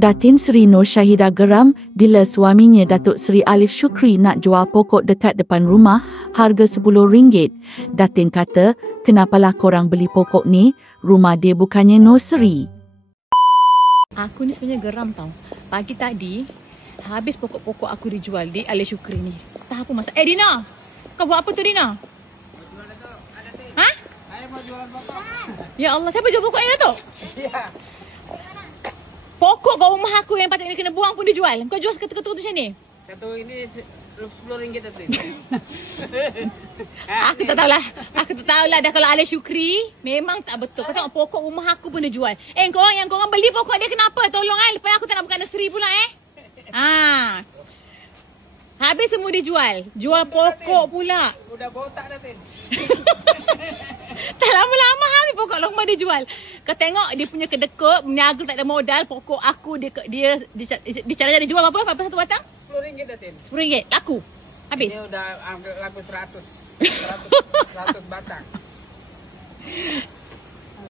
Datin Seri Nur Syahida geram bila suaminya Datuk Seri Alif Shukri nak jual pokok dekat depan rumah harga RM10. Datin kata, kenapalah korang beli pokok ni? Rumah dia bukannya nursery. Aku ni sebenarnya geram tau. Pagi tadi, habis pokok-pokok aku dijual di Alif Shukri ni. Tak apa masalah. Dina! Kau buat apa tu Dina? Ha? Saya mau jual pokok. Ya Allah, siapa jual pokok ni Datuk? Ya. Pokok kat rumah aku yang patutnya kena buang pun dijual. Kau jual seketul-ketul macam ni? Satu ini RM10 tu. Aku tak tahulah. Aku tak tahulah dah kalau Alif Shukri memang tak betul. Kau tengok pokok rumah aku pun dia jual. Korang yang korang beli pokok dia kenapa? Tolong lepas aku tak nak buka nursery pula Habis semua dijual. Jual pokok pula. Udah botak dah Tin. Tak lama-lama habis pokok lama dia jual. Kau tengok dia punya kedekut, meniaga tak ada modal, pokok aku dia cara dia jual berapa satu batang? RM10 dah Tin. RM10 laku. Habis. Ini udah laku 100 batang.